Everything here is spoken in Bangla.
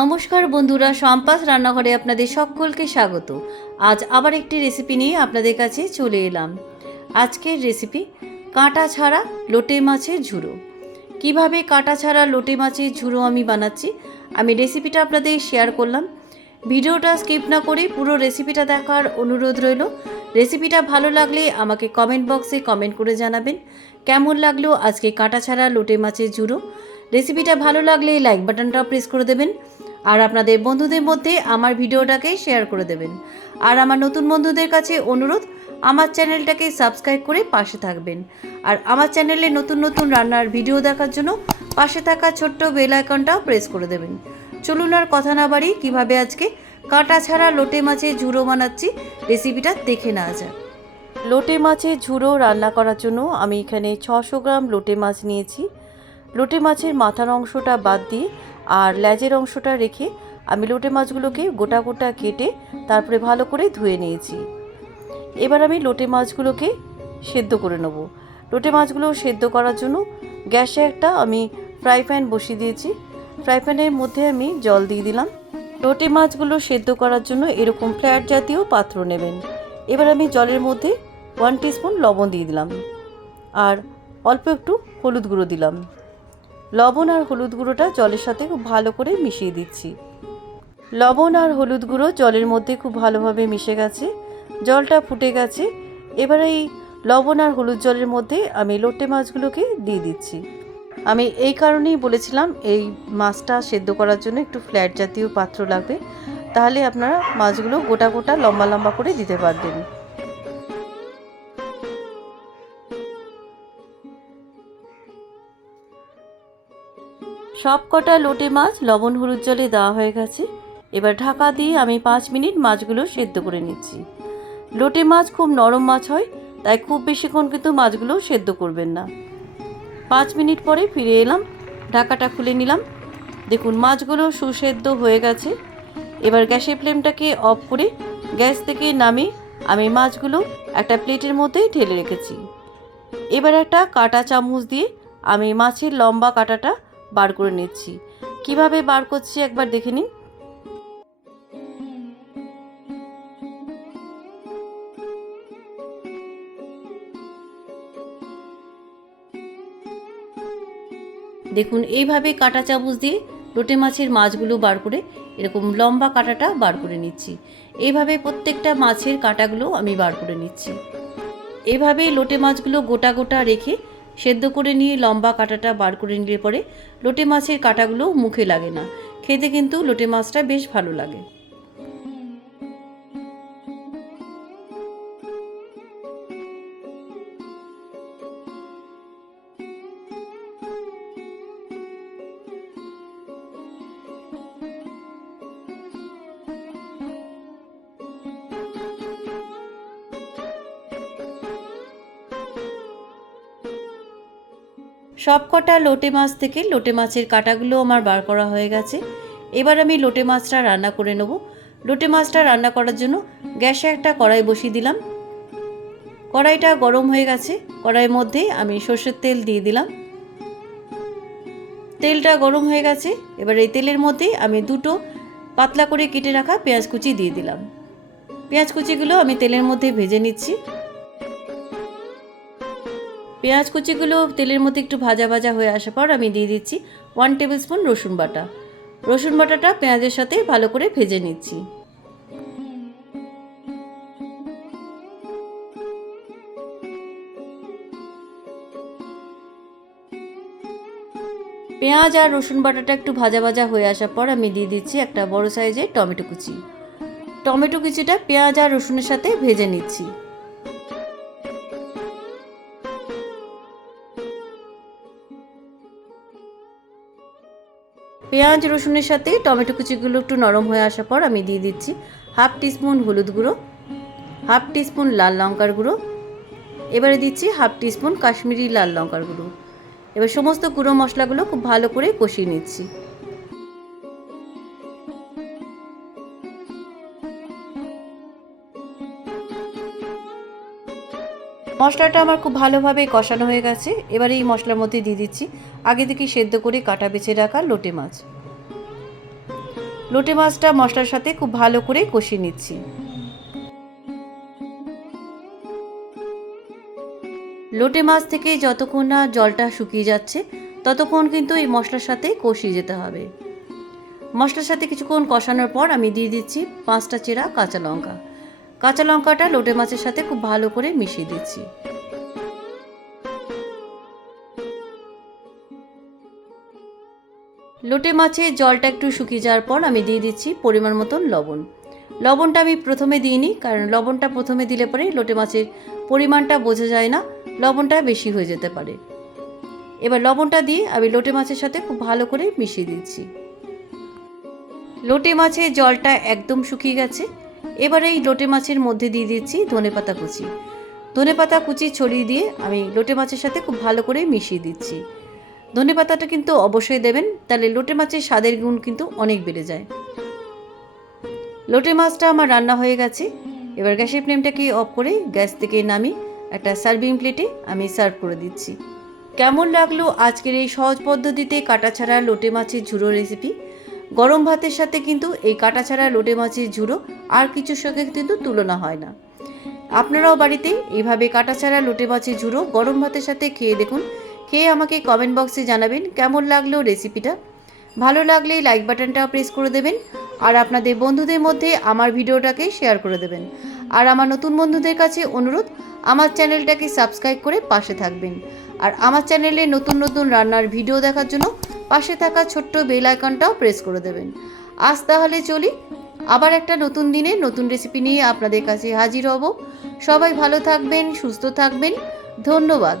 নমস্কার বন্ধুরা সম্পাস রান্নাঘরে আপনাদের সকলকে স্বাগত। আজ আবার একটি রেসিপি নিয়ে আপনাদের কাছে চলে এলাম। আজকের রেসিপি কাঁটা ছাড়া লোটে মাছের ঝুড়ো। কীভাবে কাঁটা ছাড়া লোটে মাছের ঝুড়ো আমি বানাচ্ছি, আমি রেসিপিটা আপনাদের শেয়ার করলাম। ভিডিওটা স্কিপ না করে পুরো রেসিপিটা দেখার অনুরোধ রইল। রেসিপিটা ভালো লাগলে আমাকে কমেন্ট বক্সে কমেন্ট করে জানাবেন। কেমন লাগল আজকে কাঁটা ছাড়া লোটে মাছের ঝুড়ো? রেসিপিটা ভালো লাগলে লাইক বাটনটা প্রেস করে দেবেন। আর আপনাদের বন্ধুদের মধ্যে আমার ভিডিওটাকে শেয়ার করে দেবেন। আর আমার নতুন বন্ধুদের কাছে অনুরোধ, আমার চ্যানেলটাকে সাবস্ক্রাইব করে পাশে থাকবেন। আর আমার চ্যানেলে নতুন নতুন রান্নার ভিডিও দেখার জন্য পাশে থাকা ছোট্ট বেল আইকনটাও প্রেস করে দেবেন। চলুন আর কথা না বাড়ি কীভাবে আজকে কাঁটা ছাড়া লোটে মাছের ঝুড়ো বানাচ্ছি রেসিপিটা দেখে নেওয়া যাক। লোটে মাছের ঝুড়ো রান্না করার জন্য আমি এখানে ছশো গ্রাম লোটে মাছ নিয়েছি। লোটে মাছের মাথার অংশটা বাদ দিয়ে আর লেজের অংশটা রেখে আমি লোটে মাছগুলোকে গোটা গোটা কেটে তারপরে ভালো করে ধুয়ে নিয়েছি। এবার আমি লোটে মাছগুলোকে সেদ্ধ করে নেব। লোটে মাছগুলো সেদ্ধ করার জন্য গ্যাসে একটা আমি ফ্রাই প্যান বসিয়ে দিয়েছি। ফ্রাই প্যানের মধ্যে আমি জল দিয়ে দিলাম। লোটে মাছগুলো সেদ্ধ করার জন্য এরকম ফ্ল্যাট জাতীয় পাত্র নেবেন। এবার আমি জলের মধ্যে ওয়ান টিস্পুন লবণ দিয়ে দিলাম। আর অল্প একটু হলুদ গুঁড়ো দিলাম। লবণ আর হলুদ গুঁড়োটা জলের সাথে খুব ভালো করে মিশিয়ে দিচ্ছি। লবণ আর হলুদ গুঁড়ো জলের মধ্যে খুব ভালোভাবে মিশে গেছে। জলটা ফুটে গেছে। এবার এই লবণ আর হলুদ জলের মধ্যে আমি লোটে মাছগুলোকে দিয়ে দিচ্ছি। আমি এই কারণেই বলেছিলাম এই মাছটা সেদ্ধ করার জন্য একটু ফ্ল্যাট জাতীয় পাত্র লাগবে। তাহলে আপনারা মাছগুলো গোটা গোটা লম্বা লম্বা করে দিতে পারবেন। সব কটা লোটে মাছ লবণ হলুদ জলে দেওয়া হয়ে গেছে। এবার ঢাকা দিয়ে আমি পাঁচ মিনিট মাছগুলো সেদ্ধ করে নিচ্ছি। লোটে মাছ খুব নরম মাছ হয়, তাই খুব বেশিক্ষণ কিন্তু মাছগুলো সেদ্ধ করবেন না। পাঁচ মিনিট পরে ফিরে এলাম, ঢাকাটা খুলে নিলাম। দেখুন, মাছগুলো সুসেদ্ধ হয়ে গেছে। এবার গ্যাসের ফ্লেমটাকে অফ করে গ্যাস থেকে নামিয়ে আমি মাছগুলো একটা প্লেটের মধ্যে ঢেলে রেখেছি। এবার একটা কাটা চামচ দিয়ে আমি মাছের লম্বা কাটাটা বার করে নিচ্ছি। কীভাবে বার করছি একবার দেখে নিন। দেখুন, এইভাবে কাটা চামচ দিয়ে লোটে মাছের মাছগুলো বার করে এরকম লম্বা কাটাটা বার করে নিচ্ছি। এইভাবে প্রত্যেকটা মাছের কাটাগুলো আমি বার করে নিচ্ছি। এভাবে লোটে মাছগুলো গোটা গোটা রেখে সেদ্ধ করে নিয়ে লম্বা কাঁটাটা বার করে নিলে পরে লোটে মাছের কাঁটাগুলো মুখে লাগে না। খেতে কিন্তু লোটে মাছটা বেশ ভালো লাগে। সব কটা লোটে মাছ থেকে লোটে মাছের কাটাগুলো আমার বার করা হয়ে গেছে। এবার আমি লোটে মাছটা রান্না করে নেব। লোটে মাছটা রান্না করার জন্য গ্যাসে একটা কড়াই বসিয়ে দিলাম। কড়াইটা গরম হয়ে গেছে। কড়াইয়ের মধ্যে আমি সর্ষের তেল দিয়ে দিলাম। তেলটা গরম হয়ে গেছে। এবার এই তেলের মধ্যে আমি দুটো পাতলা করে কেটে রাখা পেঁয়াজ কুচি দিয়ে দিলাম। পেঁয়াজ কুচিগুলো আমি তেলের মধ্যে ভেজে নিচ্ছি। পেঁয়াজ কুচিগুলো তেলের মধ্যে একটু ভাজা ভাজা হয়ে আসার পর আমি দিয়ে দিচ্ছি ওয়ান টেবিল স্পুন রসুন বাটা। রসুন বাটাটা পেঁয়াজের সাথে ভালো করে ভেজে নিচ্ছি। পেঁয়াজ আর রসুন বাটাটা একটু ভাজা ভাজা হয়ে আসার পর আমি দিয়ে দিচ্ছি একটা বড় সাইজের টমেটো কুচি। টমেটো কুচিটা পেঁয়াজ আর রসুনের সাথে ভেজে নিচ্ছি। পেঁয়াজ, রসুনের সাথে টমেটো কুচিগুলো একটু নরম হয়ে আসার পর আমি দিয়ে দিচ্ছি হাফ টিস্পুন হলুদ গুঁড়ো, হাফ টিস্পুন লাল লঙ্কার গুঁড়ো, এবারে দিচ্ছি হাফ টিস্পুন কাশ্মীরি লাল লঙ্কার গুঁড়ো। এবার সমস্ত গুঁড়ো মশলাগুলো খুব ভালো করে কষিয়ে নিচ্ছি। মশলাটা আমার খুব ভালোভাবে কষানো হয়ে গেছে। এবার এই মশলার মধ্যে দিয়ে দিচ্ছি। আগে থেকে সেদ্ধ করে কাটা বেছে রাখা লোটে মাছ। লোটে মাছটা মশলার সাথে খুব ভালো করে কষিয়ে নিচ্ছি। লোটে মাছ থেকে যতক্ষণ না জলটা শুকিয়ে যাচ্ছে, ততক্ষণ কিন্তু এই মশলার সাথে কষিয়ে যেতে হবে। মশলার সাথে কিছুক্ষণ কষানোর পর আমি দিয়ে দিচ্ছি পাঁচটা চেরা কাঁচা লঙ্কা। কাঁচা লঙ্কাটা লোটে মাছের সাথে খুব ভালো করে মিশিয়ে দিচ্ছি। লোটে মাছে জলটা একটু শুকিয়ে যাওয়ার পর আমি দিয়ে দিচ্ছি পরিমাণ মতন লবণ। লবণটা আমি প্রথমে দিইনি, কারণ লবণটা প্রথমে দিলে পরে লোটে মাছের পরিমাণটা বোঝা যায় না, লবণটা বেশি হয়ে যেতে পারে। এবার লবণটা দিয়ে আমি লোটে মাছের সাথে খুব ভালো করে মিশিয়ে দিচ্ছি। লোটে মাছের জলটা একদম শুকিয়ে গেছে এবার এই লোটে মাছের মধ্যে দিয়ে দিচ্ছি ধনেপাতা কুচি। ধনেপাতা কুচি ছড়িয়ে দিয়ে আমি লোটে মাছের সাথে খুব ভালো করে মিশিয়ে দিচ্ছি। ধনেপাতাটা কিন্তু অবশ্যই দেবেন, তাহলে লোটে মাছের স্বাদের গুণ কিন্তু অনেক বেড়ে যায়। লোটে মাছটা আমার রান্না হয়ে গেছে। এবার গ্যাসের ফ্লেমটাকে অফ করে গ্যাস থেকে নামি একটা সার্ভিং প্লেটে আমি সার্ভ করে দিচ্ছি। কেমন লাগল আজকের এই সহজ পদ্ধতিতে কাটা ছাড়া লোটে মাছের ঝুড়ো রেসিপি? গরম ভাতের সাথে কিন্তু এই কাটা ছাড়া লোটে মাছের ঝুড়ো আর কিছুর সঙ্গে কিন্তু তুলনা হয় না। আপনারাও বাড়িতে এইভাবে কাটা ছাড়া লোটে মাছের ঝুড়ো গরম ভাতের সাথে খেয়ে দেখুন। খেয়ে আমাকে কমেন্ট বক্সে জানাবেন কেমন লাগল রেসিপিটা ভালো লাগলে লাইক বাটনটা প্রেস করে দেবেন আর আপনাদের বন্ধুদের মধ্যে আমার ভিডিওটাকে শেয়ার করে দেবেন। আর আমার নতুন বন্ধুদের কাছে অনুরোধ, আমার চ্যানেলটাকে সাবস্ক্রাইব করে পাশে থাকবেন। আর আমার চ্যানেলে নতুন নতুন রান্নার ভিডিও দেখার জন্য পাশে থাকা ছোট্ট বেল আইকনটাও প্রেস করে দেবেন। আজ তাহলে চলি, আবার একটা নতুন দিনে নতুন রেসিপি নিয়ে আপনাদের কাছে হাজির হব। সবাই ভালো থাকবেন, সুস্থ থাকবেন। ধন্যবাদ।